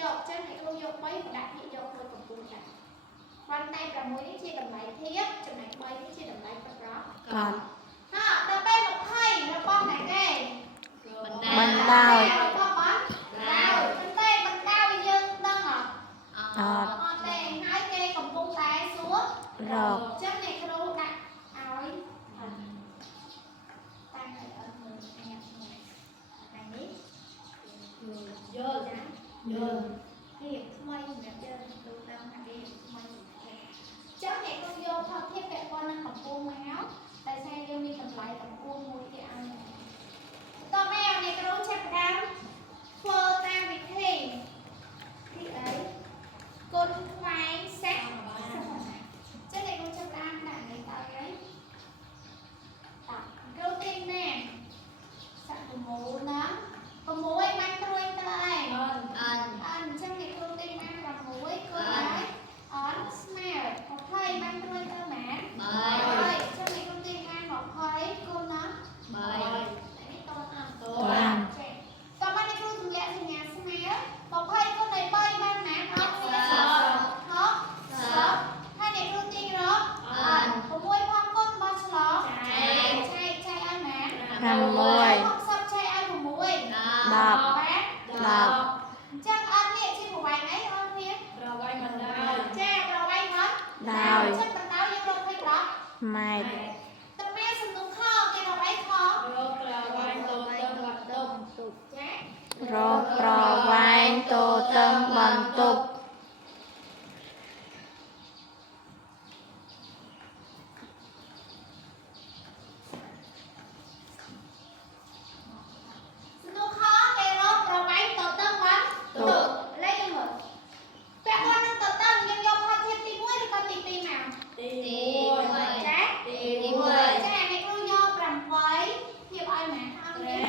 យកចឹងអ្នកគ្រូយក3ដាក់ភាគយកមួយកំពុងដាក់ប៉ុន្តែ6នេះជាតម្លៃធៀបចំណែក3នេះជាតម្លៃប្រកបcòn ហាដល់ពេល20របស់អ្នកគេ បណ្ដោយ របស់បានដល់តែបណ្ដោយយើងដឹងអត់ទេហើយគេកំពុងតែសួររក ចឹងអ្នកគ្រូដាក់ឲ្យតាំងឲ្យអត់មើលថ្ងៃនេះយល់ចាយល់នេះថ្មីសម្រាប់យើងគ្រូតាមថាគេថ្មីចឹងអ្នកគ្រូយកថតធៀបពាក់ព័ន្ធនឹងកម្ពស់មកតែតែយើងមានតម្លៃកម្ពស់មួយគេឲ្យតោះមកអ្នកគ្រូចាប់ផ្ដើមធ្វើតាមវិធីទីអីគុណខ្វែងសេះចឹងអ្នកគ្រូចាប់ផ្ដើមដាក់នេះតើអីគ្រូទីណាសាក់6ណា6បានព្រួយទៅអីអញ្ចឹងអ្នកគ្រូទីបាន6គុណហើយអនស្មើ20បានព្រួយទៅម៉ាន3ចឹងអ្នកគ្រូទីបាន20គុណណា3នេះតោះតាមតោះបានចេះតោះបានអ្នកគ្រូទម្លាក់សញ្ញាស្មើ20គុណឲ្យ3បានម៉ានអត់មានហ៎ហើយអ្នកគ្រូទីរក6ផងគុណមកឆ្លងចែកឲ្យម៉ាន60ចែកឲ្យ6 10ចឹងអត់នេះជាប្រវែងអីអត់នេះប្រវែងបណ្ដោយចាប្រវែងហ្នឹងដោយចឹងបណ្ដោយយើងរកឲ្យដល់ម៉ែ តើមានសំណុំខគេរកអីខរកប្រវែងតូតឹងបន្ទប់ចា រកប្រវែងតូតឹងបន្ទប់ សំណុំខគេរកប្រវែងតូតឹងបន្ទប់លេខយើងមើលពាក់ព័ន្ធនឹងតូតឹងយើងយកផាត់ធៀបទី1ឬក៏ទី2មកទី1ចាទី1ចាអ្នកគ្រូយក8ធៀបឲ្យម៉ានអត់មាន8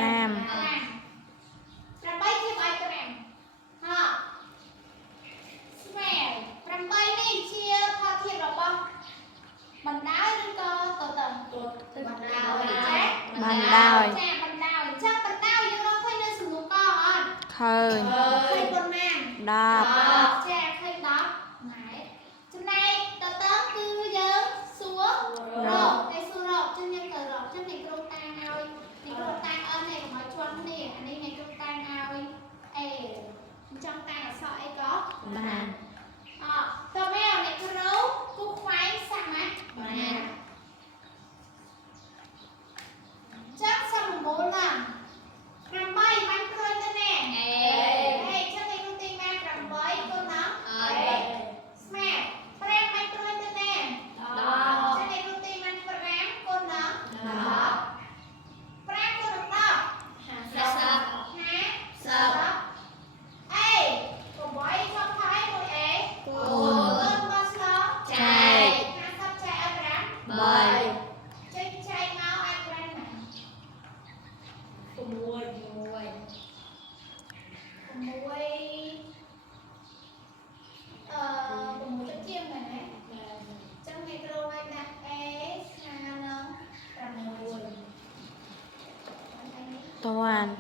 ធៀបឲ្យ5ហ៎ស្មើ8នេះជាផាត់ធៀបរបស់បណ្ដោយឬក៏តូតឹងបណ្ដោយចាបណ្ដោយ ចាបណ្ដោយអញ្ចឹងបណ្ដោយយើងរកឃើញនៅសំណួរកអត់ ឃើញ ឃើញប៉ុន្មាន10ចាឃើញ10ម៉ែចំណែកតើតើគឺយើងសួររកតែសួររកចឹងយើងទៅរកចឹងអ្នកគ្រូតាំងឲ្យអ្នកគ្រូតាំងអននេះកុំឲ្យជាប់គ្នាអានេះអ្នកគ្រូតាំងឲ្យអេអញ្ចឹងតាំងអក្សរអីក៏បានតើមែនអ្នកគ្រូគូខ្វែងសាក់ម៉ាបានចឹងសំ9ណា8បានព្រួយទៅណែហេចឹងអ្នកគ្រូទីបាន8គុណណាស្មើ5បានព្រួយទៅណែចឹងអ្នកគ្រូទីបាន5គុណណា10 5គុណ10 50អេ8ខុសហើយមួយអេគុណមកឆ្លងចែក50ចែកឲ្យ5ចេញចែកមកឲ្យ5ណា6 6ទៅជាងមែនទេចឹងអ្នកគ្រូឲ្យដាក់ A ស្មើនឹង6តាន់